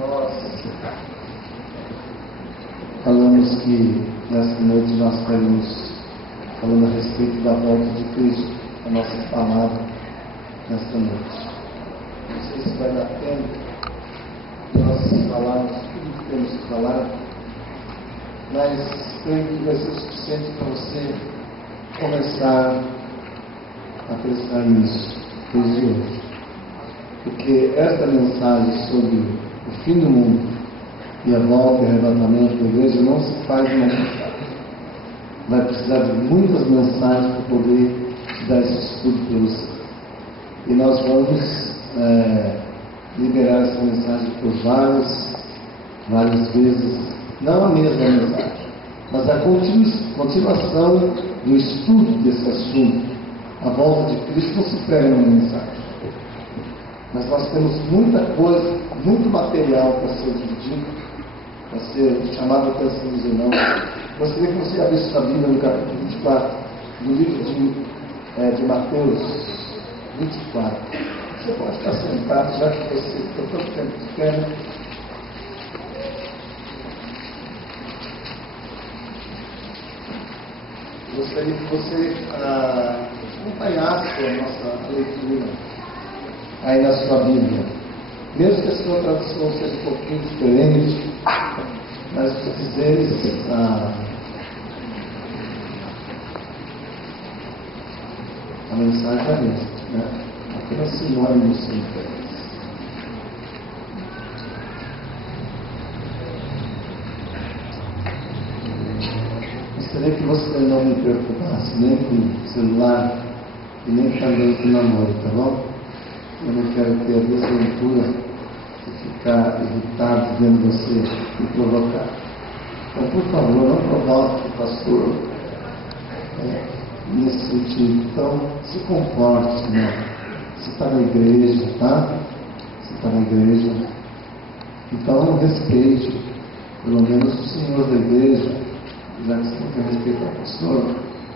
Nós falamos que nesta noite nós estaremos falando a respeito da volta de Cristo, a nossa palavra nesta noite. Não sei se vai dar tempo de nós falarmos tudo que temos que falar, mas creio que vai ser o suficiente para você começar a pensar nisso desde hoje. Porque esta mensagem sobre o fim do mundo e a volta e arrebatamento da igreja não se faz uma mensagem. Vai precisar de muitas mensagens para poder te dar esse estudo para você. E nós vamos liberar essa mensagem por várias vezes, não a mesma mensagem, mas a continuação do estudo desse assunto. A volta de Cristo não se prega numa mensagem. Mas nós temos muita coisa, muito material para ser dividido, para ser chamado a atenção dos irmãos. Gostaria que você abrisse a Bíblia no capítulo 24, do livro de Mateus 24. Você pode ficar sentado, já que você ficou tanto tempo de pé. Gostaria que você acompanhasse a nossa leitura aí na sua Bíblia. Mesmo que a sua tradução seja um pouquinho diferente, mas se fizeres a mensagem é a mesma, né? Apenas sinônimos são diferentes. Gostaria que você não me preocupasse nem com o celular e nem também com o namoro, tá bom? Eu não quero ter a desventura de ficar irritado vendo você me provocar. Então, por favor, não provoque o pastor nesse sentido. Então, se comporte, irmão. Você está na igreja, tá? Você está na igreja. Então, respeite, pelo menos, o senhor da igreja. Já que você não quer respeitar o pastor,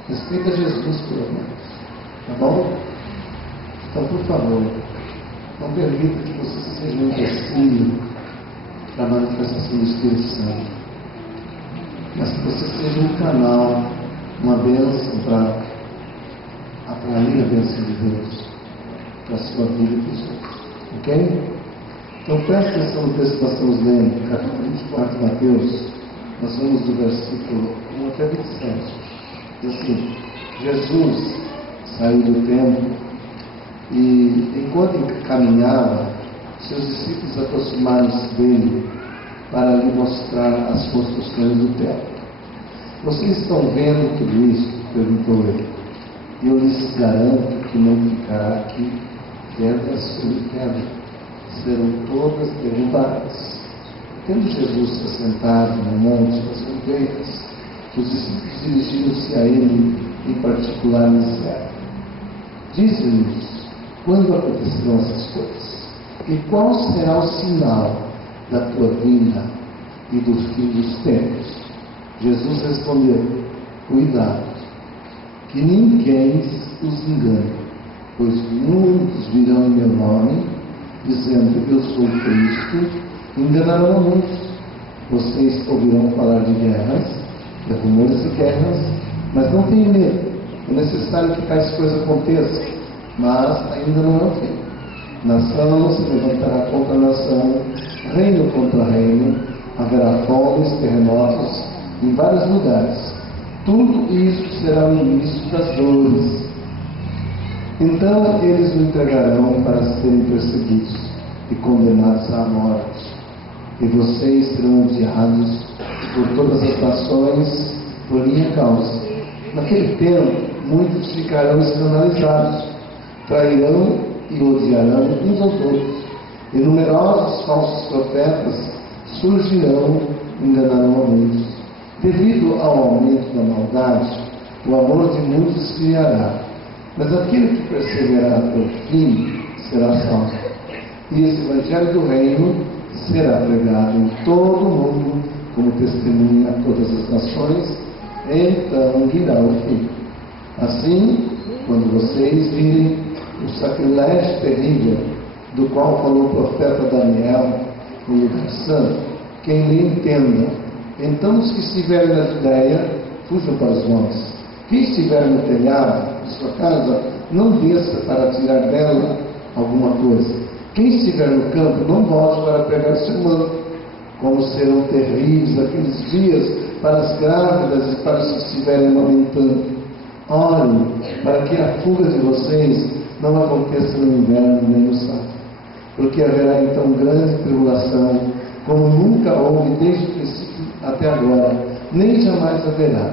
respeita Jesus, pelo menos. Tá bom? Então, por favor, não permita que você seja um empecilho para a manifestação do Espírito Santo, mas que você seja um canal, uma bênção para atrair a bênção de Deus para a sua vida e para os outros. Ok? Então preste atenção no texto que nós estamos lendo, capítulo 24 de Mateus. Nós vamos do versículo 1 até 27. Diz assim: Jesus saiu do templo e, enquanto caminhava, seus discípulos aproximaram-se dele para lhe mostrar as construções do templo. Vocês estão vendo tudo isso? Perguntou ele. E eu lhes garanto que não ficará aqui pedra sobre pedra. Serão todas derrubadas. Tendo Jesus se assentado no monte das Oliveiras, os discípulos dirigiram-se a ele em particular e disseram: Dize-nos, quando acontecerão essas coisas? E qual será o sinal da tua vinda e do fim dos tempos? Jesus respondeu: Cuidado, que ninguém os engane, pois muitos virão em meu nome, dizendo: Eu sou Cristo, e enganarão a muitos. Vocês ouvirão falar de guerras, de rumores de guerras, mas não tenham medo. É necessário que tais coisas aconteçam, mas ainda não é o fim. Nação se levantará contra nação, reino contra reino, haverá fomes, terremotos em vários lugares. Tudo isso será o início das dores. Então eles o entregarão para serem perseguidos e condenados à morte. E vocês serão odiados por todas as nações por minha causa. Naquele tempo, muitos ficarão escandalizados, trairão e odiarão uns aos outros, e numerosos falsos profetas surgirão e enganarão a muitos. Devido ao aumento da maldade, o amor de muitos esfriará, mas aquele que perseverar até o fim será salvo. E esse evangelho do reino será pregado em todo o mundo como testemunha a todas as nações, então virá o fim. Assim, quando vocês virem o sacrilégio terrível do qual falou o profeta Daniel, no lugar santo, quem lhe entenda. Então os que estiverem na Judéia, fujam para os montes. Quem estiver no telhado de sua casa, não desça para tirar dela alguma coisa. Quem estiver no campo, não volte para pegar seu manto. Como serão terríveis aqueles dias para as grávidas e para os que estiverem amamentando. Olhem, para que a fuga de vocês não aconteça no inverno nem no sábado. Porque haverá então grande tribulação, como nunca houve desde o princípio até agora, nem jamais haverá.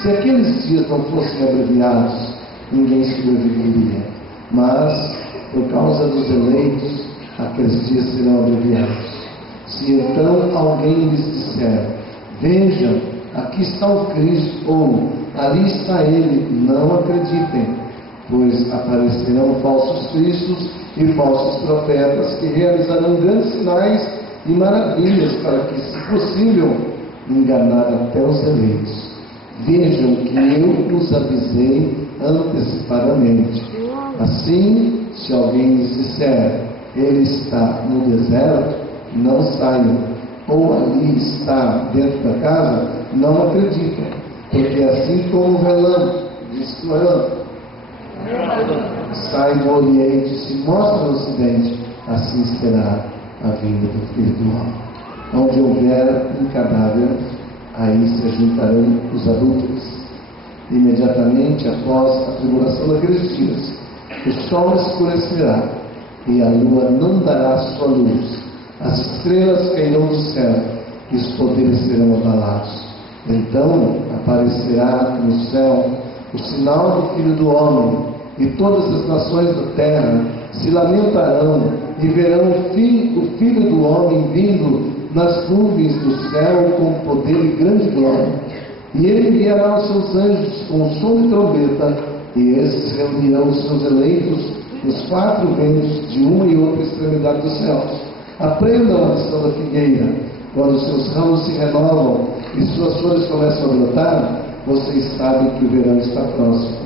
Se aqueles dias não fossem abreviados, ninguém sobreviveria. Mas, por causa dos eleitos, aqueles dias serão abreviados. Se então alguém lhes disser, vejam, aqui está o Cristo, ou ali está ele, não acreditem, pois aparecerão falsos cristos e falsos profetas que realizarão grandes sinais e maravilhas para que, se possível, enganar até os eleitos. Vejam que eu os avisei antecipadamente. Assim, se alguém lhes disser, ele está no deserto, não saiam, ou ali está dentro da casa, não acreditem, porque assim como o relâmpago, diz Florando, sai do Oriente e se mostra no Ocidente, assim será a vinda do Filho do Homem. Onde houver um cadáver, aí se juntarão os adúlteros. Imediatamente após a tribulação daqueles dias, o sol escurecerá e a lua não dará sua luz. As estrelas cairão do céu e os poderes serão abalados. Então aparecerá no céu o sinal do Filho do Homem, e todas as nações da terra se lamentarão e verão o Filho do Homem vindo nas nuvens do céu com poder e grande glória. E ele enviará os seus anjos com o som de trombeta, e esses reunirão os seus eleitos nos quatro ventos de uma e outra extremidade dos céus. Aprendam a lição da figueira. Quando seus ramos se renovam e suas flores começam a brotar, vocês sabem que o verão está próximo.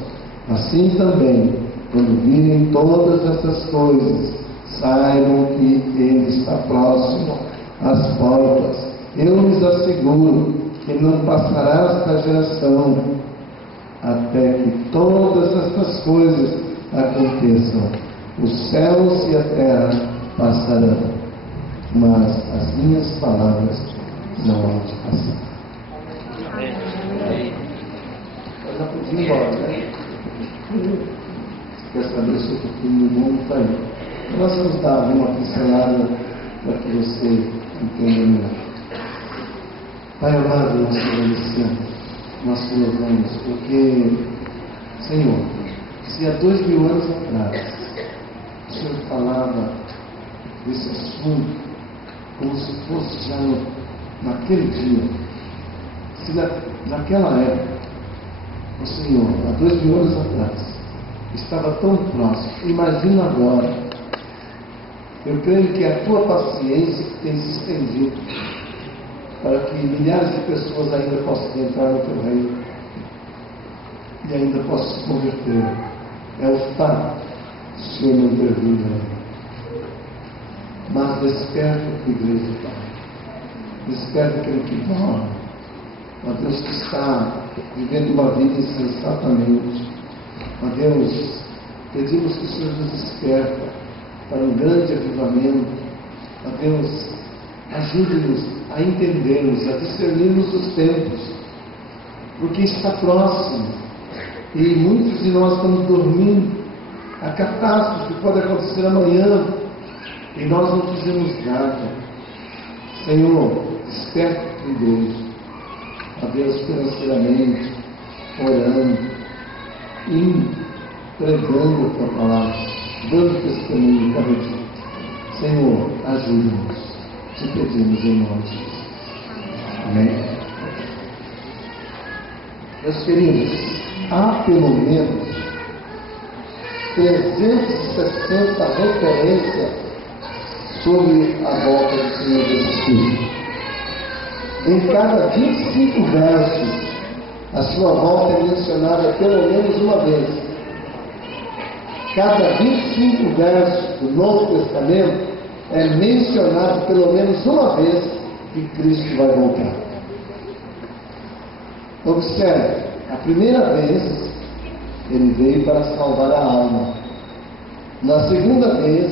Assim também, quando virem todas essas coisas, saibam que ele está próximo às portas. Eu lhes asseguro que não passará esta geração até que todas estas coisas aconteçam. Os céus e a terra passarão, mas as minhas palavras não hão de passar. Eu já podia ir embora, né? Quer saber se o futuro do mundo está aí. Nós vamos dar uma pincelada para que você entenda melhor. Pai amado, nós te agradecemos, nós te louvamos, porque, Senhor, se há 2000 anos atrás o Senhor falava desse assunto como se fosse já naquele dia, se naquela época o Senhor, há 2000 anos atrás, estava tão próximo, imagina agora. Eu creio que a tua paciência tem se estendido para que milhares de pessoas ainda possam entrar no teu reino e ainda possam se converter. É o fato do Senhor não ter vindo ainda. Mas desperta a igreja, Pai. Desperta aquele que dorme. Ó Deus, que está vivendo uma vida insensatamente. Ó Deus, pedimos que o Senhor nos desperta para um grande avivamento. Ó Deus, ajude-nos a entendermos, a discernirmos os tempos, porque está próximo e muitos de nós estamos dormindo. A catástrofe pode acontecer amanhã e nós não fizemos nada. Senhor, desperta a igreja, ó Deus, financeiramente, orando, pregando a tua palavra, dando testemunho cada dia. Senhor, ajuda-nos. Te pedimos em nome de Jesus. Amém? Meus queridos, há pelo menos 360 referências sobre a volta do Senhor Jesus Cristo. Em cada 25 versos, a sua volta é mencionada pelo menos uma vez. Cada 25 versos do Novo Testamento é mencionado pelo menos uma vez que Cristo vai voltar. Observe, a primeira vez ele veio para salvar a alma. Na segunda vez,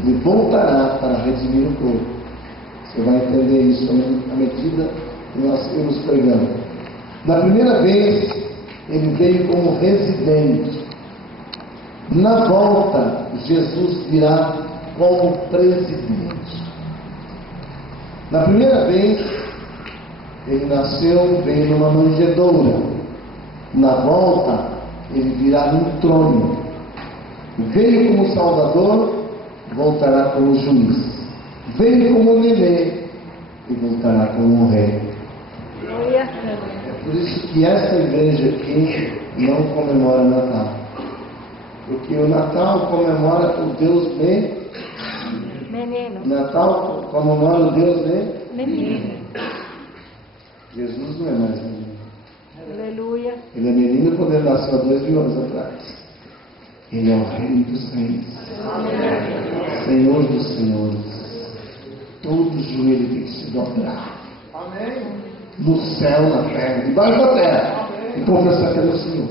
ele voltará para redimir o corpo. Você vai entender isso à medida que nós irmos pregando. Na primeira vez, ele veio como residente. Na volta, Jesus virá como presidente. Na primeira vez, ele nasceu, veio numa manjedoura. Na volta, ele virá num trono. Veio como Salvador, voltará como juiz. Veio como nenê e voltará como rei. É por isso que essa igreja aqui não comemora Natal. Porque o Natal comemora o Deus menino. Natal comemora o Deus menino. Jesus não é mais menino. Aleluia. Ele é menino quando ele nasceu há 2000 anos atrás. Ele é o Rei dos Reis. Amém. Senhor dos Senhores. Todo joelho tem que se dobrar. Amém. No céu, na terra, debaixo da terra. E confessar que ele é o Senhor.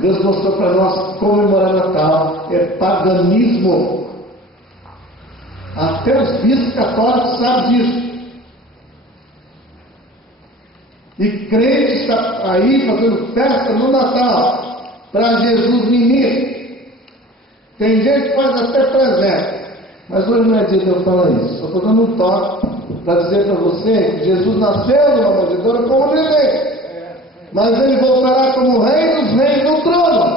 Deus mostrou para nós que comemorar Natal é paganismo. Até os bispos católicos sabem disso. E crente está aí fazendo festa no Natal para Jesus menino. Tem gente que faz até presente. Mas hoje não é dia de eu falar isso. Só estou dando um toque para dizer para você que Jesus nasceu numa manjedoura como neném. Mas ele voltará como Rei dos Reis no trono.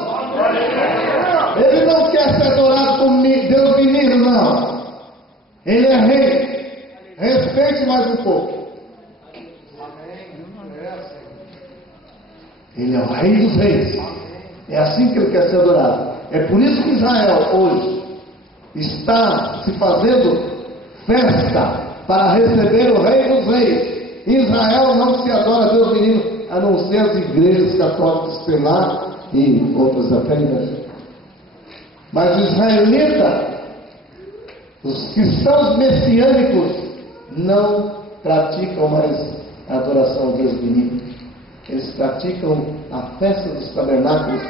Ele não quer ser adorado como Deus menino, não. Ele é rei. Respeite mais um pouco. Ele é o Rei dos Reis. É assim que ele quer ser adorado. É por isso que Israel hoje está se fazendo festa para receber o Rei dos Reis. Israel não se adora a Deus menino, a não ser as igrejas católicas que tem lá e outras apenas. Mas os israelitas, os cristãos messiânicos, não praticam mais a adoração ao Deus menino. Eles praticam a festa dos tabernáculos,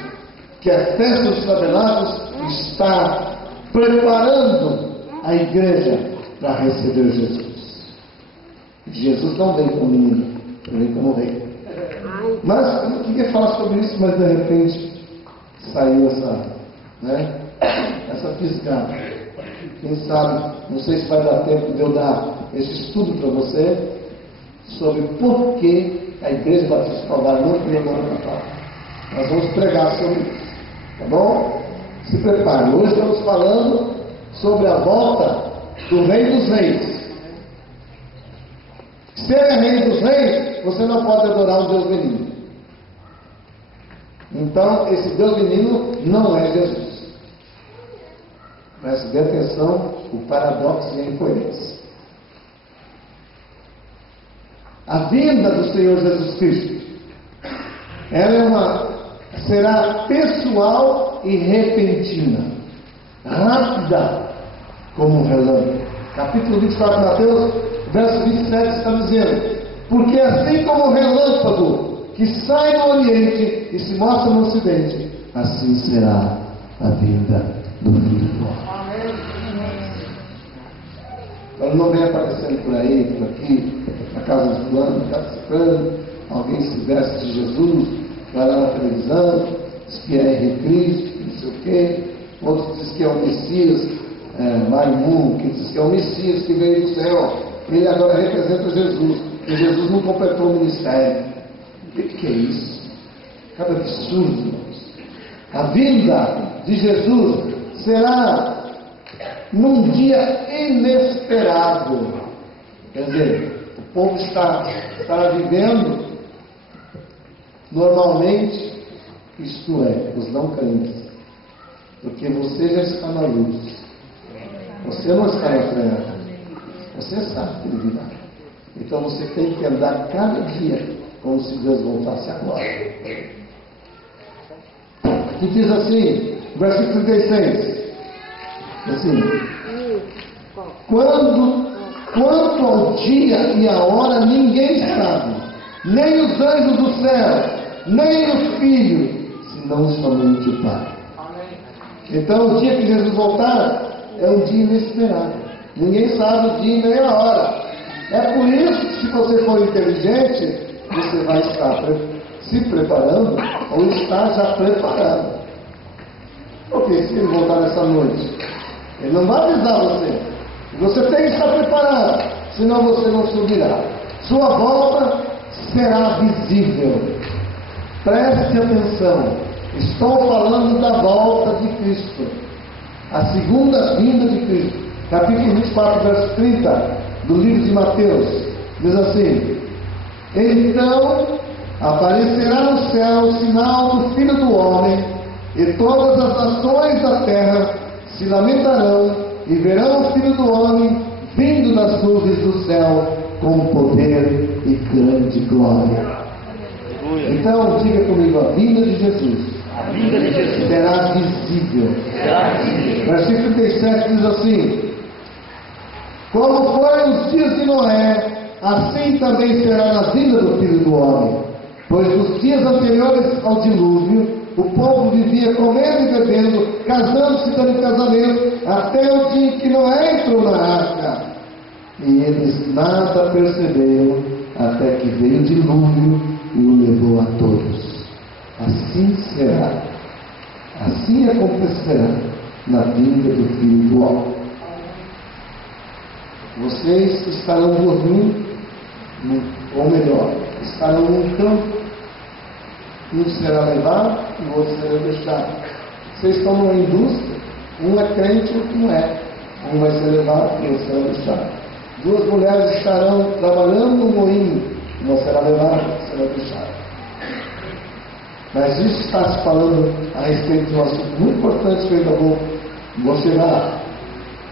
que a festa dos tabernáculos está preparando a igreja para receber Jesus. Jesus não veio como menino, ele veio como rei. Mas eu não queria falar sobre isso, mas de repente saiu essa fisgada. Quem sabe, não sei se vai dar tempo de eu dar esse estudo para você sobre por que a Igreja Batista Calvário não comemora o Natal. Nós vamos pregar sobre isso, tá bom? Se prepare. Hoje estamos falando sobre a volta do Rei dos Reis. Se ele é Rei dos Reis, você não pode adorar o Deus menino. Então, esse Deus menino não é Jesus. Preste bem atenção, o paradoxo e a incoerência. A vinda do Senhor Jesus Cristo, ela será pessoal e repentina, rápida como um relâmpago. Capítulo 24 de Mateus, verso 27 está dizendo: porque assim como o relâmpago que sai do Oriente e se mostra no Ocidente, assim será a vinda do Filho do Homem. Ela não vem aparecendo por aí, por aqui, na casa de fulano, na casa de ciclano, alguém se veste de Jesus, vai lá na televisão, diz que é Henrique Cristo, não sei o quê, outros diz que é o Messias, Maimun, que diz que é o Messias que veio do céu, ele agora representa Jesus, e Jesus não completou o ministério. O que é isso? Cada absurdo, irmãos. A vinda de Jesus será num dia inesperado. Quer dizer, o povo estará vivendo normalmente, isto é, os não crentes, porque você já está na luz, você não está na treva, você sabe que ele virá. Então você tem que andar cada dia como se Deus voltasse agora. Aqui diz assim, versículo 36, assim: Quanto ao dia e a hora, ninguém sabe, nem os anjos do céu, nem o Filho, senão somente o Pai. Então, o dia que Jesus voltar é um dia inesperado. Ninguém sabe o dia nem a hora. É por isso que, se você for inteligente, você vai estar se preparando ou está já preparado. Porque se ele voltar nessa noite, ele não vai avisar você. Você tem que estar preparado, senão você não subirá. Sua volta será visível. Preste atenção. Estou falando da volta de Cristo, a segunda vinda de Cristo. Capítulo 24, verso 30 do livro de Mateus, diz assim: então aparecerá no céu o sinal do Filho do Homem, e todas as nações da terra se lamentarão e verão o Filho do Homem vindo nas nuvens do céu com poder e grande glória. Então diga comigo: a vinda de Jesus será visível. Versículo 37 diz assim: como foi nos dias de Noé, assim também será na vinda do Filho do Homem. Pois nos dias anteriores ao dilúvio, o povo vivia comendo e bebendo, casando-se e dando casamento, até o dia em que Noé entrou na arca. E eles nada perceberam, até que veio o dilúvio e o levou a todos. Assim será, assim acontecerá na vinda do Filho do Homem. Vocês estarão dormindo, ou melhor, estarão num campo, um será levado e o outro será deixado. Vocês estão numa indústria, um é crente e o outro não é. Um vai ser levado e o outro será deixado. Duas mulheres estarão trabalhando no moinho, uma será levada e outra será deixada. Mas isso está se falando a respeito de um assunto muito importante que eu ainda vou chegar.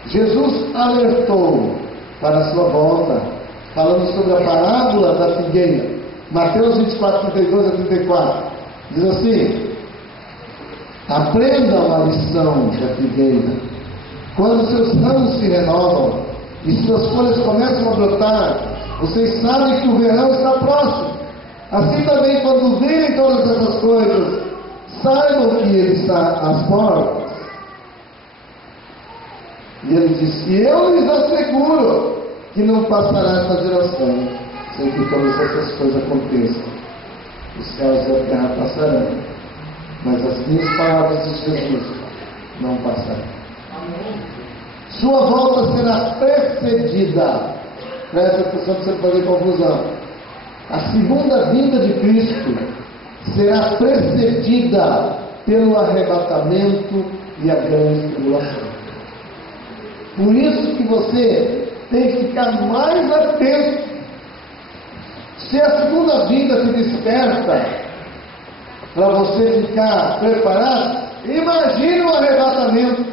Jesus alertou para a sua volta, falando sobre a parábola da figueira. Mateus 24, 32 a 34. Diz assim: aprendam a lição da figueira. Quando seus ramos se renovam e suas folhas começam a brotar, vocês sabem que o verão está próximo. Assim também, quando virem todas essas coisas, saibam que ele está às portas. E ele disse: e eu lhes asseguro que não passará essa geração sem que todas essas coisas aconteçam. Os céus e a terra passarão, mas as minhas palavras de Jesus não passarão. Sua volta será precedida. Presta atenção para você fazer confusão. A segunda vinda de Cristo será precedida pelo arrebatamento e a grande tribulação. Por isso que você tem que ficar mais atento. Se a segunda vinda te desperta para você ficar preparado, imagine o arrebatamento.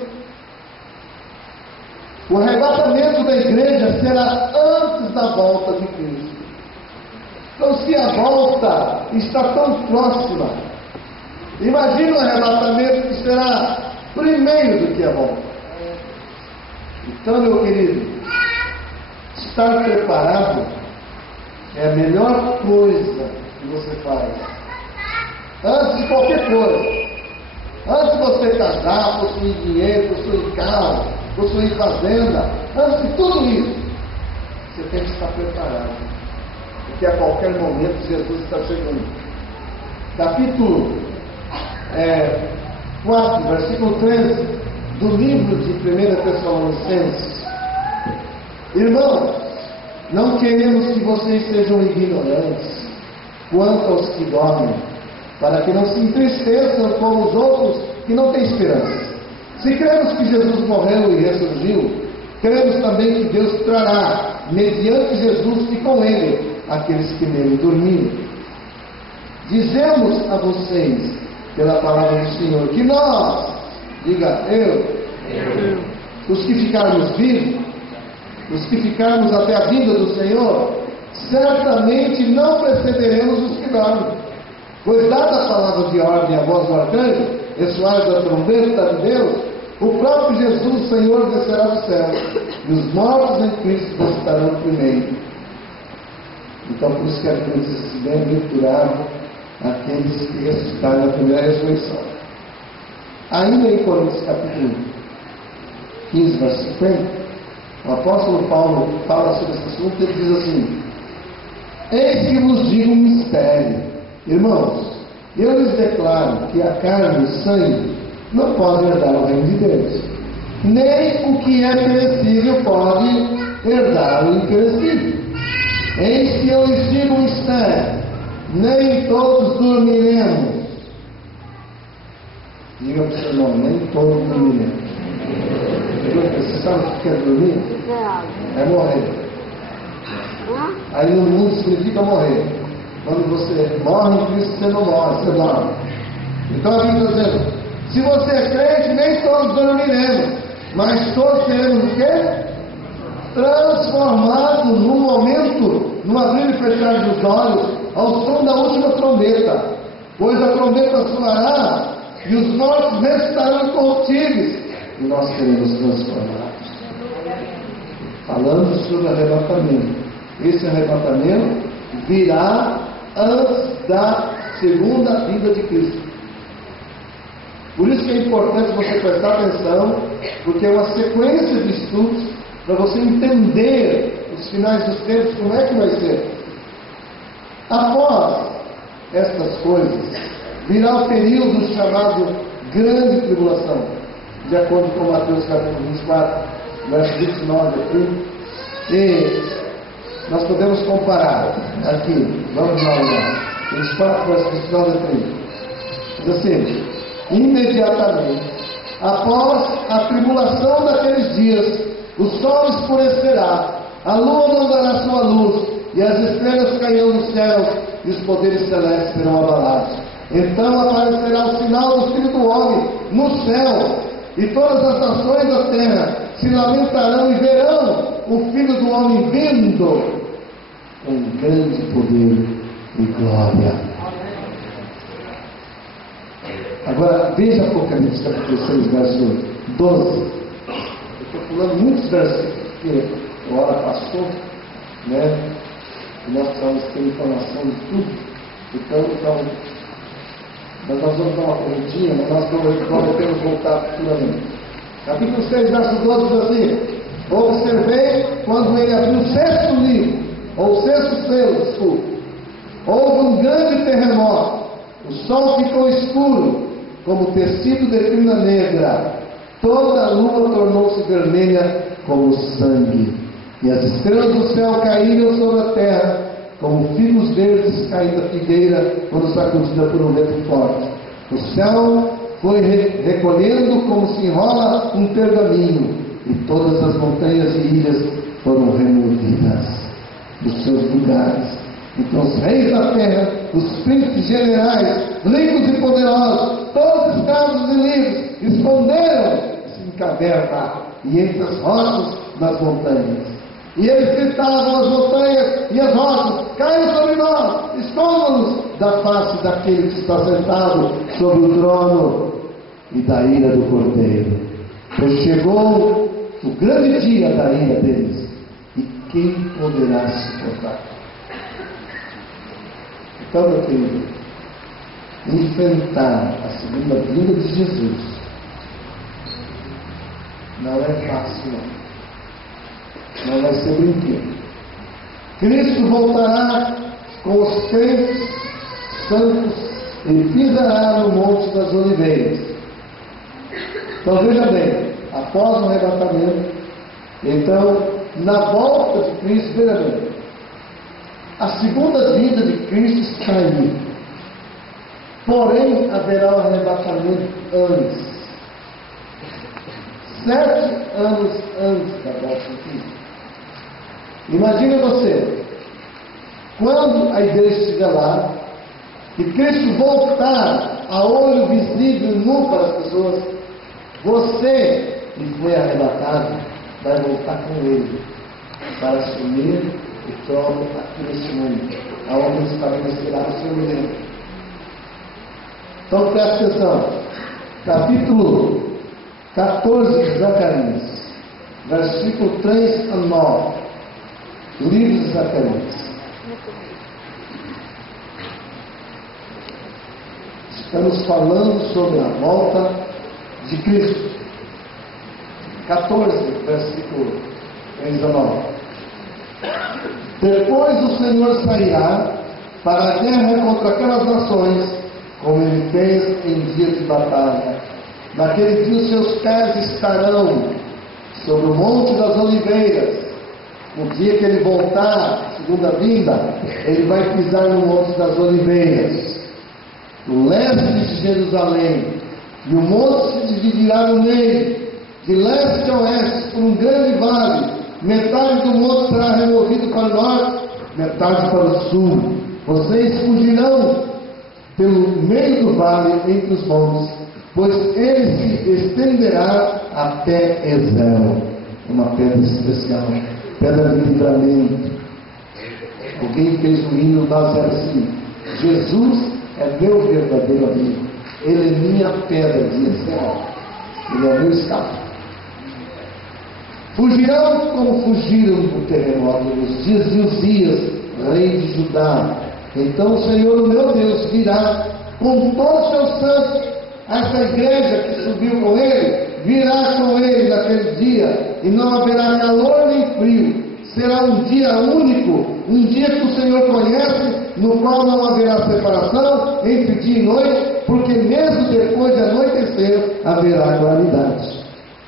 O arrebatamento da igreja será antes da volta de Cristo. Então, se a volta está tão próxima, imagine o arrebatamento que será primeiro do que a volta. Então, meu querido, estar preparado é a melhor coisa que você faz. Antes de qualquer coisa. Antes de você casar, possuir dinheiro, possuir carro, possuir fazenda, antes de tudo isso, você tem que estar preparado. Porque a qualquer momento Jesus está chegando. Capítulo 4, versículo 13 do livro de 1 Tessalonicenses. Irmãos, não queremos que vocês sejam ignorantes quanto aos que dormem, para que não se entristeçam como os outros que não têm esperança. Se cremos que Jesus morreu e ressurgiu, cremos também que Deus trará, mediante Jesus e com Ele, aqueles que nele dormiram. Dizemos a vocês, pela palavra do Senhor, que nós, diga eu, os que ficarmos vivos, os que ficarmos até a vinda do Senhor, certamente não precederemos os que dormem. Pois dada a palavra de ordem, a voz do arcanjo, e soar da trombeta de Deus, o próprio Jesus, o Senhor, descerá do céu, e os mortos em Cristo ressuscitarão primeiro. Então, por isso que a Bíblia diz assim: bem-aventurados aqueles que ressuscitaram na primeira ressurreição. Ainda em Coríntios capítulo 15, verso 50, o apóstolo Paulo fala sobre esse assunto e ele diz assim: eis que vos digo um mistério, irmãos, eu lhes declaro que a carne e o sangue não podem herdar o reino de Deus, nem o que é perecível pode herdar o imperecível. Eis que eu lhes digo um mistério: nem todos dormiremos. Diga para o seu irmão: nem todos dormiremos. Você sabe o que é dormir? É morrer. Aí no mundo significa morrer. Quando você morre em Cristo, você não morre, você dorme. Então a Bíblia está dizendo: se você é crente, nem todos dormiremos, mas todos seremos o quê? Transformados num momento, no abrir e fechar dos olhos, ao som da última trombeta. Pois a trombeta soará e os mortos restarão incorruptíveis, e nós seremos transformados. Falando sobre arrebatamento. Esse arrebatamento virá antes da segunda vinda de Cristo. Por isso que é importante você prestar atenção, porque é uma sequência de estudos para você entender os finais dos tempos, como é que vai ser. Após estas coisas, virá o período chamado Grande Tribulação, de acordo com Mateus capítulo 24, verso 29 aqui. E nós podemos comparar aqui, vamos lá olhar, 24, verso 29 a 30. Diz assim: imediatamente após a tribulação daqueles dias, o sol escurecerá, a lua não dará sua luz, e as estrelas cairão dos céus, e os poderes celestes serão abalados. Então aparecerá o sinal do Filho do Homem no céu, e todas as nações da terra se lamentarão e verão o Filho do Homem vindo com grande poder e glória. Agora veja Apocalipse capítulo 6, verso 12. Eu estou pulando muitos versículos, porque a hora passou, né? E nós precisamos ter informação de tudo. Então nós vamos dar uma corridinha, mas nós prometemos voltar futuramente. Capítulo 6, verso 12 diz assim: observei quando ele abriu o sexto livro, ou o sexto selo, desculpe. Houve um grande terremoto, o sol ficou escuro, como tecido de crina negra, toda a lua tornou-se vermelha como sangue, e as estrelas do céu caíram sobre a terra, como figos verdes caindo da figueira quando sacudida por um vento forte. O céu foi recolhendo como se enrola um pergaminho, e todas as montanhas e ilhas foram removidas dos seus lugares. Então os reis da terra, os príncipes generais, ricos e poderosos, todos escravos e livres, esconderam-se em caverna e entre as rochas das montanhas. E eles gritavam às montanhas e às rochas: caiam sobre nós, escondam-nos da face daquele que está sentado sobre o trono e da ira do Cordeiro. Pois chegou o grande dia da ira deles, e quem poderá suportar? Então, meu querido, enfrentar a segunda vinda de Jesus não é fácil, não vai ser brinquedo. Cristo voltará com os crentes santos e pisará no Monte das Oliveiras. Então veja bem, após o arrebatamento, então na volta de Cristo, veja bem, a segunda vinda de Cristo está aí. Porém, haverá o arrebatamento antes. 7 anos antes da volta de Cristo. Imagine você, quando a igreja estiver lá, e Cristo voltar a olho visível e nu para as pessoas, você que foi arrebatado vai voltar com Ele para assumir o trono aqui neste mundo, aonde estabelecerá o seu reino. Então presta atenção, capítulo 14 de Zacarias. versículo 3 a 9. Livro de Zacarias. Estamos falando sobre a volta de Cristo. 14, versículo 3 a 9. Depois o Senhor sairá para a guerra contra aquelas nações, como ele fez em dia de batalha. Naquele dia os seus pés estarão sobre o Monte das Oliveiras. No dia que ele voltar, segunda vinda, ele vai pisar no Monte das Oliveiras, no leste de Jerusalém, e o monte se dividirá no meio, de leste a oeste, por um grande vale. Metade do monte será removido para o norte, metade para o sul. Vocês fugirão pelo meio do vale entre os montes, pois ele se estenderá até Ezel. Uma pedra especial, pedra de livramento. Alguém fez um hino baseado assim: Jesus é meu verdadeiro amigo, ele é minha pedra de Ezel, ele é meu escape. Fugirão como fugiram do terremoto nos dias de Uzias, rei de Judá. Então o Senhor, o meu Deus, virá com todos os seus santos. Essa igreja que subiu com ele, virá com ele naquele dia, e não haverá calor nem frio. Será um dia único, um dia que o Senhor conhece, no qual não haverá separação entre dia e noite, porque mesmo depois de anoitecer haverá claridade.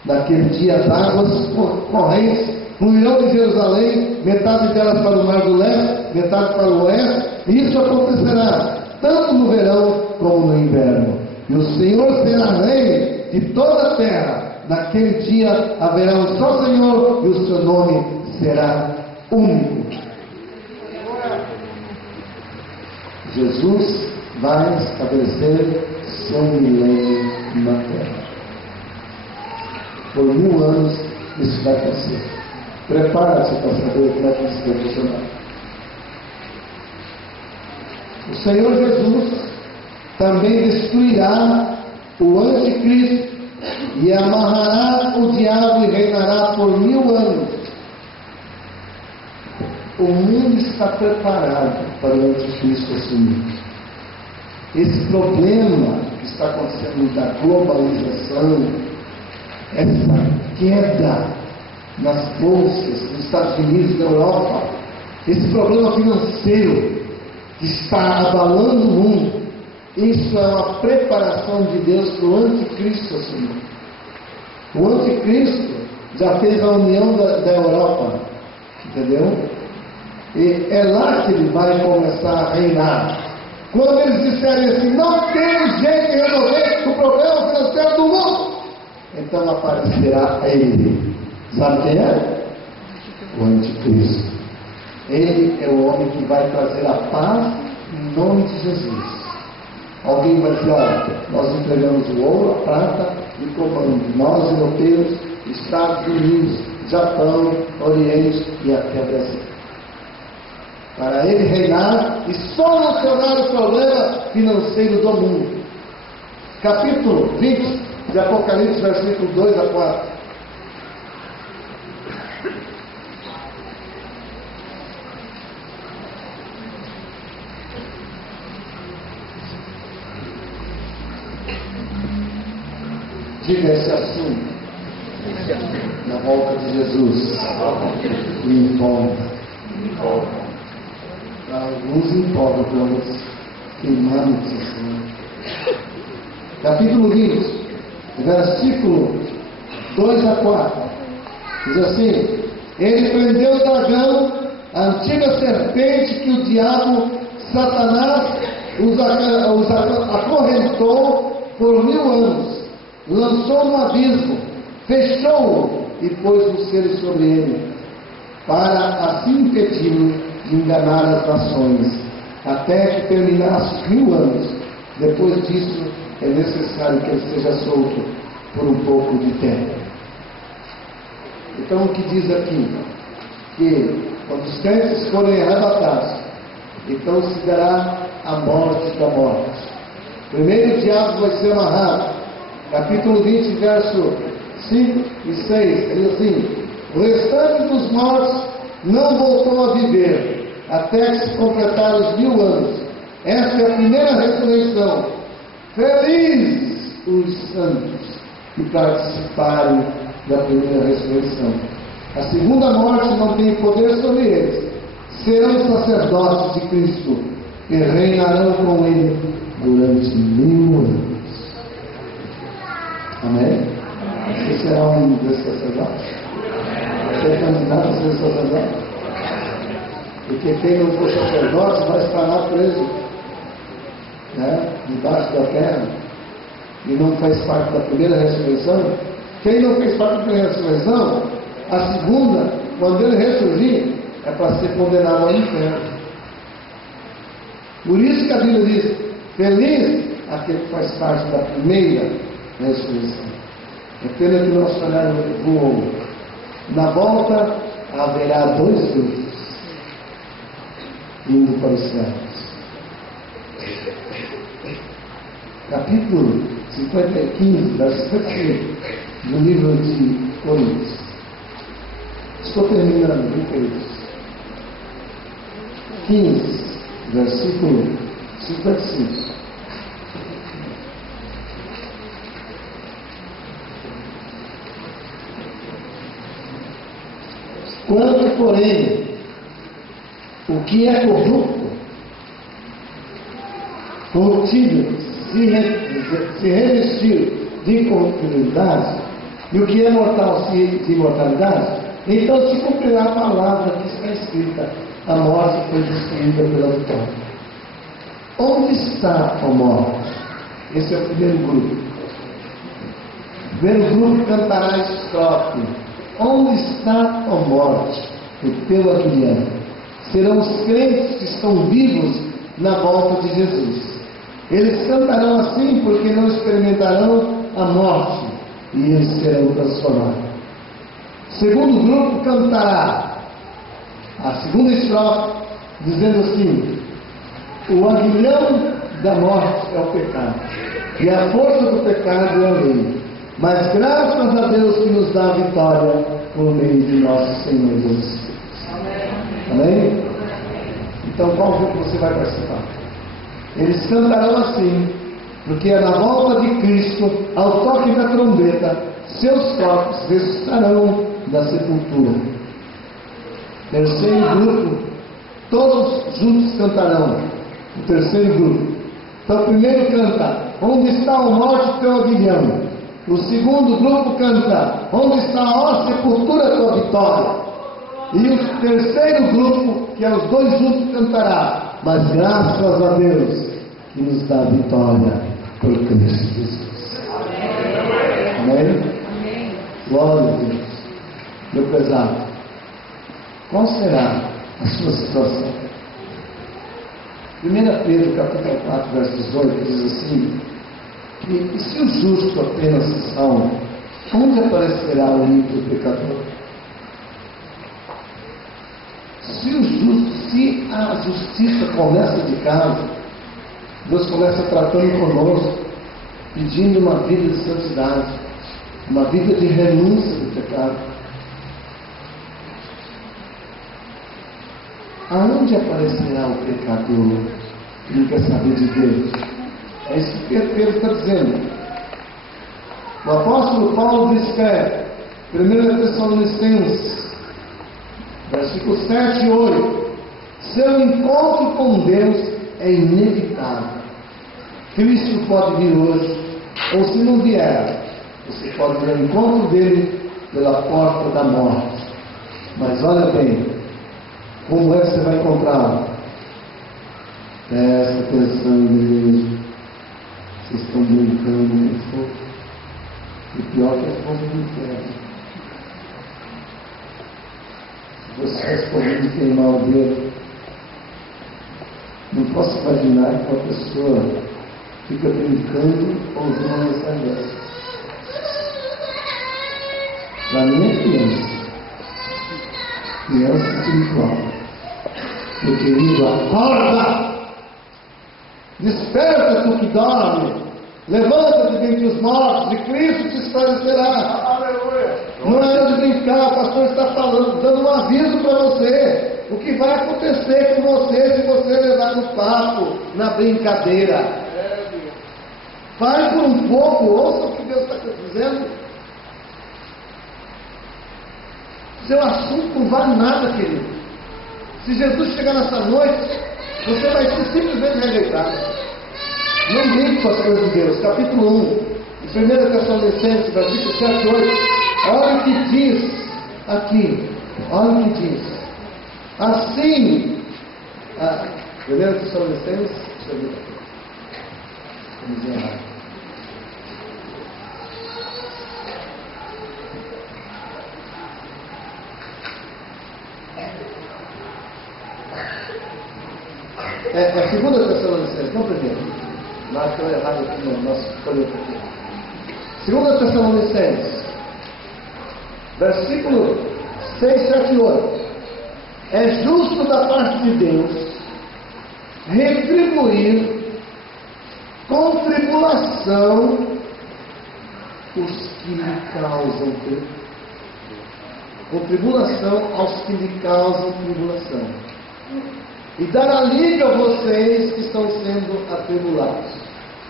Naquele dia as águas correntes fluirão de Jerusalém, metade delas para o mar do leste, metade para o oeste, e isso acontecerá tanto no verão como no inverno. E o Senhor será rei de toda a terra. Naquele dia haverá um só Senhor, e o seu nome será único. Jesus vai estabelecer seu milênio na terra. Por 1000 anos isso vai acontecer. Prepara-se para saber como é que isso vai funcionar. O Senhor Jesus também destruirá o anticristo e amarrará o diabo e reinará por 1000 anos. O mundo está preparado para o anticristo assumir. Esse problema que está acontecendo da globalização, essa queda nas bolsas dos Estados Unidos e da Europa, esse problema financeiro que está abalando o mundo, isso é uma preparação de Deus para o anticristo assumir. O anticristo já fez a união da Europa, entendeu? E é lá que ele vai começar a reinar. Quando eles disserem assim, não tem jeito de resolver o problema financeiro do mundo, então aparecerá ele. Sabe quem é? O anticristo. Ele é o homem que vai trazer a paz em nome de Jesus. Alguém vai dizer, olha, nós entregamos o ouro, a prata e comando. Nós, europeus, Estados Unidos, Japão, Oriente e até o Brasil. Para ele reinar e solucionar o problema financeiro do mundo. Capítulo 20 de Apocalipse, versículo 2 a 4. Diga esse assunto na volta de Jesus. Me empolga. Para alguns empolga, para outros queimados de Senhor. Capítulo 20, versículo 2 a 4. Diz assim: ele prendeu o dragão, a antiga serpente que o diabo, Satanás, os acorrentou por 1000 anos. Lançou no abismo, fechou-o e pôs um selo sobre ele, para assim impedi-lo de enganar as nações, até que terminasse os 1000 anos. Depois disso, é necessário que ele seja solto por um pouco de tempo. Então, o que diz aqui? Que quando os crentes forem arrebatados, então se dará a morte da morte. Primeiro o diabo vai ser amarrado. Capítulo 20, verso 5 e 6, ele diz assim: O restante dos mortos não voltou a viver, até que se completaram os 1000 anos. Esta é a primeira ressurreição. Felizes os santos que participarem da primeira ressurreição. A segunda morte não tem poder sobre eles. Serão sacerdotes de Cristo e reinarão com Ele durante 1000 anos. Amém? Você será um desses sacerdotes? Você é candidato a ser sacerdote? Porque quem não for sacerdote vai estar lá preso, né? Debaixo da terra, e não faz parte da primeira ressurreição. Quem não fez parte da primeira ressurreição, a segunda, quando ele ressurgir, é para ser condenado ao inferno. Por isso que a Bíblia diz: feliz aquele que faz parte da primeira ressurreição. É pena que o nosso olhar voou. Na volta haverá 2 grupos indo para os céus. Capítulo 15, versículo 5 do livro de Coríntios. Estou terminando, viu, queridos? 15, versículo 55. Quando, porém, o que é corrupto, corruptível, se revestir de incorruptibilidade, e o que é mortal de imortalidade, então se cumprirá a palavra que está escrita: a morte foi destruída pela vitória. Onde está a morte? Esse é o primeiro grupo. O primeiro grupo cantará esse estrofe: onde está a morte, o teu aguilhão? Serão os crentes que estão vivos na volta de Jesus. Eles cantarão assim porque não experimentarão a morte, e eles serão transformados. O segundo grupo cantará a segunda estrofe, dizendo assim: o aguilhão da morte é o pecado, e a força do pecado é a lei. Mas graças a Deus que nos dá a vitória por meio de nosso Senhor Jesus Cristo. Amém? Então qual grupo você vai participar? Eles cantarão assim, porque na volta de Cristo, ao toque da trombeta, seus corpos ressuscitarão da sepultura. Terceiro grupo, todos juntos cantarão. O terceiro grupo. Então o primeiro canta: onde está a morte, teu aguilhão? O segundo grupo canta: onde está, ó sepultura, tua vitória? E o terceiro grupo, que é os 2 juntos, cantará: mas graças a Deus que nos dá a vitória por Cristo Jesus. Amém? Glória a Deus. Meu prezado, qual será a sua situação? 1 Pedro capítulo 4, verso 18 diz assim: e se o justo apenas se salva, onde aparecerá o ímpio pecador? Se a justiça começa de casa, Deus começa tratando conosco, pedindo uma vida de santidade, uma vida de renúncia do pecado. Aonde aparecerá o pecador que não quer saber de Deus? É isso que Pedro está dizendo. O apóstolo Paulo escreve, 1 Tessalonicenses, versículos 7 e 8: seu encontro com Deus é inevitável. Cristo pode vir hoje, ou se não vier, você pode ir ao encontro dele pela porta da morte. Mas olha bem, como é que você vai encontrá-lo? Presta atenção, igreja. Vocês estão brincando no fogo. E pior que é fogo do inferno. Se vocês podem queimar o dedo, não posso imaginar que uma pessoa fica brincando ou usando uma mensagem dessa. Para mim é criança. Criança espiritual. Meu querido, acorda! Desperta, tu que dorme! Levanta-te dentre os mortos, e Cristo te esclarecerá. Aleluia! Não é hora de brincar, o pastor está falando, dando um aviso para você. O que vai acontecer com você se você levar no papo, na brincadeira. Vai por um pouco, ouça o que Deus está dizendo. Seu assunto não vale nada, querido. Se Jesus chegar nessa noite, você vai ser simplesmente rejeitado. Não brinque com as coisas de Deus. Capítulo 1, de 1 Tessalonicenses, versículo 7 e 8. Olha o que diz aqui. Olha o que diz. Assim, 1 Tessalonicenses, deixa eu ver aqui. Vamos ver lá. É 2 Tessalonicenses, não primeiro. Não, estou errado aqui no nosso folheto aqui. 2 Tessalonicenses, versículo 6, 7 e 8. É justo da parte de Deus retribuir com tribulação os que lhe causam tribulação. Com tribulação aos que lhe causam tribulação. E dar alívio a vocês que estão sendo atribulados.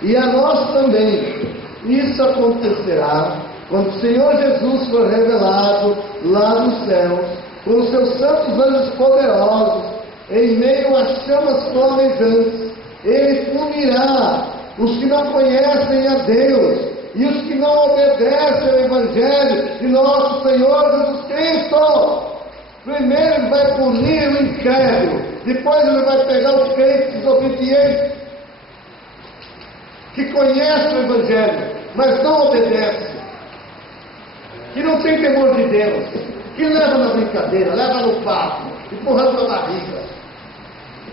E a nós também. Isso acontecerá quando o Senhor Jesus for revelado lá nos céus, com os seus santos anjos poderosos, em meio a chamas flamejantes. Ele punirá os que não conhecem a Deus e os que não obedecem ao Evangelho de nosso Senhor Jesus Cristo. Primeiro ele vai punir o incrédulo, depois ele vai pegar os crentes desobedientes, que conhecem o Evangelho, mas não obedecem, que não tem temor de Deus, que leva na brincadeira, leva no papo, empurrando a barriga.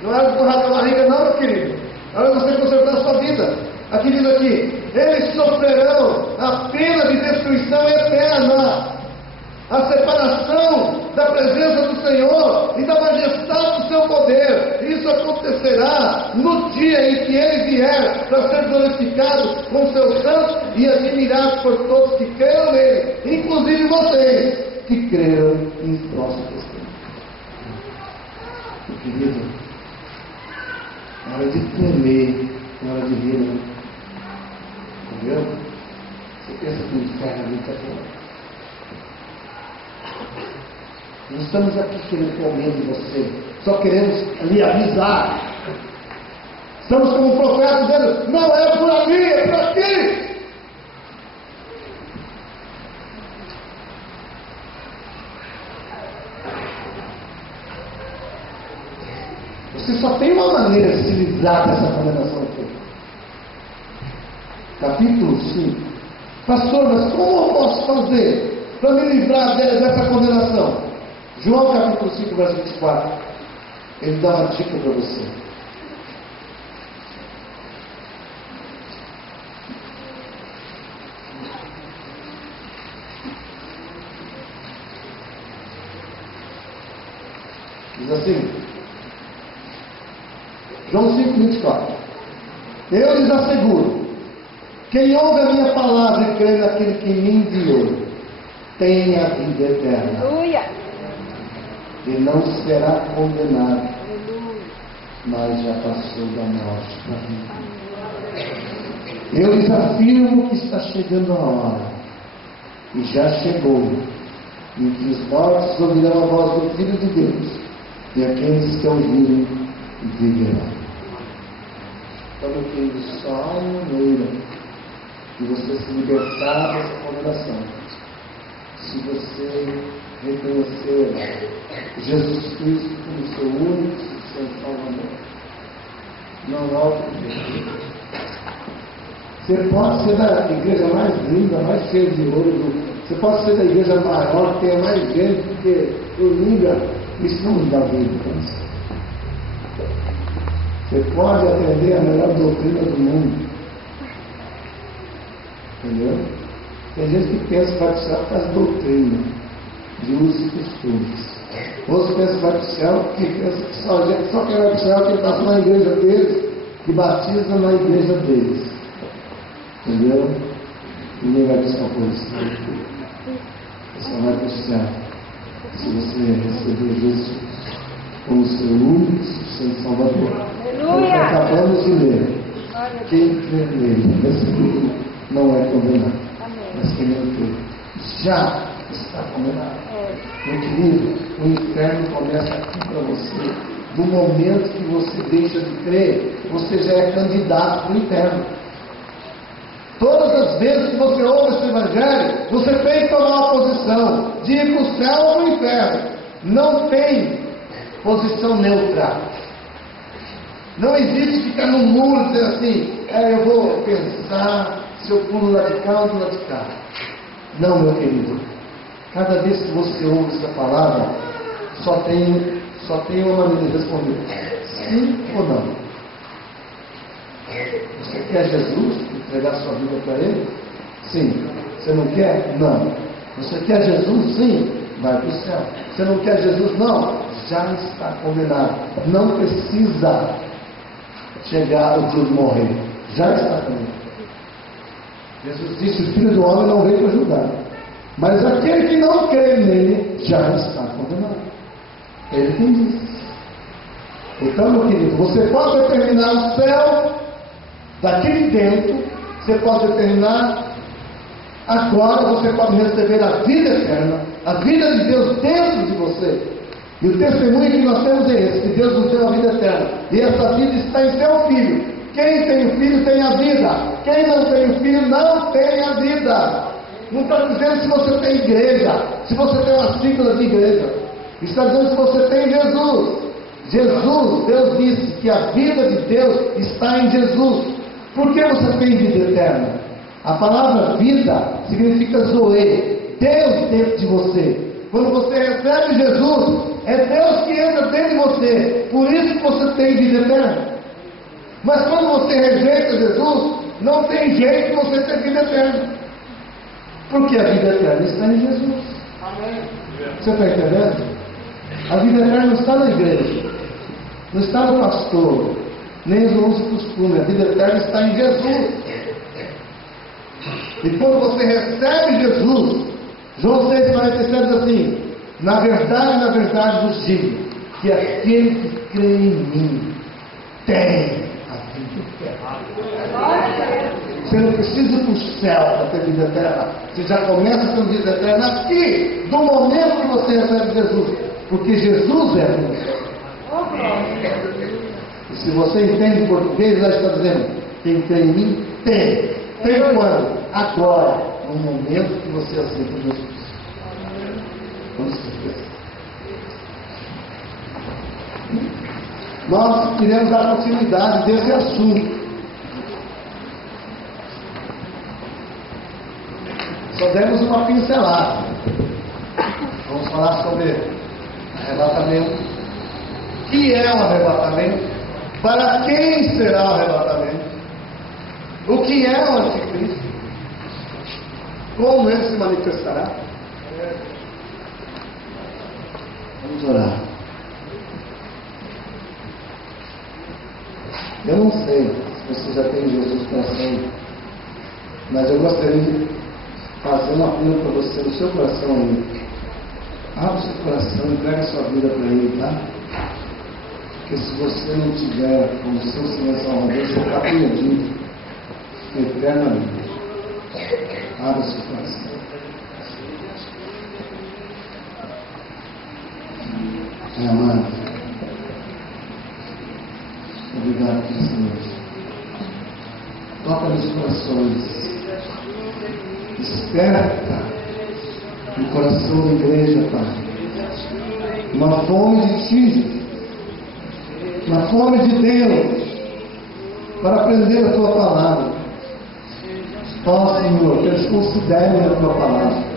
Não é empurrar a barriga não, meu querido. Agora você consertar a sua vida. Aqui diz aqui, eles sofrerão a pena de destruição eterna, a separação da presença do Senhor e da majestade do seu poder. Isso acontecerá no dia em que Ele vier para ser glorificado com seus santos e admirado por todos que creram nele, inclusive vocês que creram em nosso testemunho. Querido, é hora de temer, é hora de rir, né? Entendeu? Você pensa que o inferno ali está fora. Não estamos aqui querendo ter medo de você, só queremos lhe avisar. Estamos como um profeta dizendo, não é por ali, é por aqui. Você só tem uma maneira de se livrar dessa condenação aqui. Capítulo 5. Pastor, mas como eu posso fazer para me livrar dessa condenação? João capítulo 5, verso 24. Ele dá uma dica para você. Diz assim, João 5, 24. Eu lhes asseguro, quem ouve a minha palavra e crê naquele que me enviou, tem a vida eterna. Aleluia. E não será condenado, mas já passou da morte para mim. Eu lhes afirmo que está chegando a hora, e já chegou, em que os mortos ouvirão a voz do Filho de Deus, e aqueles que ouvirem viverão. Então, meu querido, só há uma maneira de você se libertar dessa condenação. Se você reconhecer Jesus Cristo como seu único e suficiente Salvador. Não há outro jeito. Você pode ser da igreja mais linda, mais cheia de ouro. Você pode ser da igreja maior, que tenha mais gente do que formiga. Isso não dá vida. Você pode aprender a melhor doutrina do mundo. Entendeu? Tem gente que pensa que vai para o céu por causa de doutrina, de usos e costumes. Outros pensam que vai para o céu porque pensa que só quem vai para o céu é quem passa na igreja deles, que batiza na igreja deles. Entendeu? Ninguém vai para o céu por isso. só vai para o céu se você receber Jesus como seu único e suficiente Salvador. Nós acabamos de ler. Quem crê nele, esse não é condenado. Mas quem não crê já está condenado. Meu querido, o inferno começa aqui para você. Do momento que você deixa de crer, você já é candidato para o inferno. Todas as vezes que você ouve esse evangelho, você tem que tomar uma posição de ir para o céu ou para o inferno. Não tem posição neutra. Não existe ficar no muro e dizer assim, eu vou pensar se eu pulo lá de cá ou do lado de cá. Não, meu querido. Cada vez que você ouve essa palavra, só tem uma maneira de responder: sim ou não. Você quer Jesus? Entregar sua vida para Ele? Sim. Você não quer? Não. Você quer Jesus? Sim. Vai para o céu. Você não quer Jesus? Não. Já está condenado. Não precisa chegar o dia de morrer. Já está condenado. Jesus disse: o Filho do Homem não veio para julgar, mas aquele que não crê nele já está condenado. Ele quem disse. Então, meu querido, você pode determinar o céu daqui de dentro, você pode determinar agora, você pode receber a vida eterna, a vida de Deus dentro de você. E o testemunho que nós temos é esse, que Deus nos deu a vida eterna. E essa vida está em seu Filho. Quem tem o Filho tem a vida. Quem não tem o Filho não tem a vida. Não está dizendo se você tem igreja, se você tem uma sigla de igreja. Está dizendo se você tem Jesus. Jesus, Deus disse que a vida de Deus está em Jesus. Por que você tem vida eterna? A palavra vida significa Zoe, Deus dentro de você. Quando você recebe Jesus, é Deus que entra dentro de você. Por isso que você tem vida eterna. Mas quando você rejeita Jesus, não tem jeito de você ter vida eterna. Porque a vida eterna está em Jesus. Amém. Você está entendendo? A vida eterna não está na igreja, não está no pastor, nem nos usos e costumes. A vida eterna está em Jesus. E quando você recebe Jesus, João 6,47 diz assim: na verdade vos digo, que aquele que crê em mim tem a vida eterna. Você não precisa ir para o céu para ter vida eterna. Você já começa a ter vida eterna aqui, do momento que você recebe Jesus. Porque Jesus é vida. E se você entende português, lá está dizendo: quem crê em mim tem. Tem quando? Agora, no momento que você aceita Jesus. Com certeza. Nós queremos dar continuidade desse assunto. Só demos uma pincelada. Vamos falar sobre arrebatamento. O que é o arrebatamento? Para quem será o arrebatamento? O que é o anticristo? Como ele se manifestará? Vamos orar. Eu não sei se você já tem Jesus para sempre, mas eu gostaria de fazer uma apelo para você no seu coração ainda. Abra o seu coração, entregue a sua vida para Ele, tá? Porque se você não tiver como seu Senhor Salvador, você está perdido eternamente. Abra o seu coração. Amado, obrigado por essa noite. Toca nos corações. Desperta o coração da igreja, Pai. Uma fome de Ti, uma fome de Deus, para aprender a Tua palavra. Ó Senhor, que eles considerem a Tua palavra.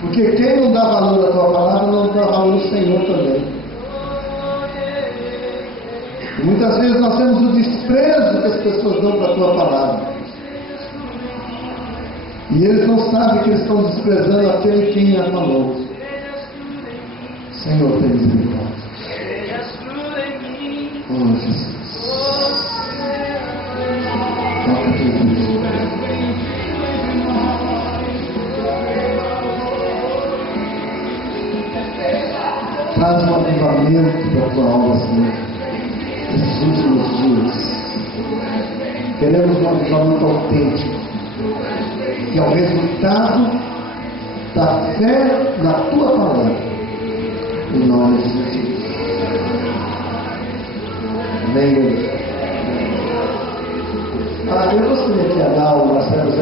Porque quem não dá valor à Tua palavra, não dá valor ao Senhor também. E muitas vezes nós temos o desprezo que as pessoas dão para a Tua palavra. E eles não sabem que eles estão desprezando aquele que a falou. Senhor, tem misericórdia. Oh, Jesus. Toca teu Deus. Traz um avivamento da tua alma, Senhor, nesses últimos dias. Queremos um avivamento autêntico, que é o resultado da fé na tua palavra, em nome de Jesus. Amém. Eu gostaria de dar o Marcelo.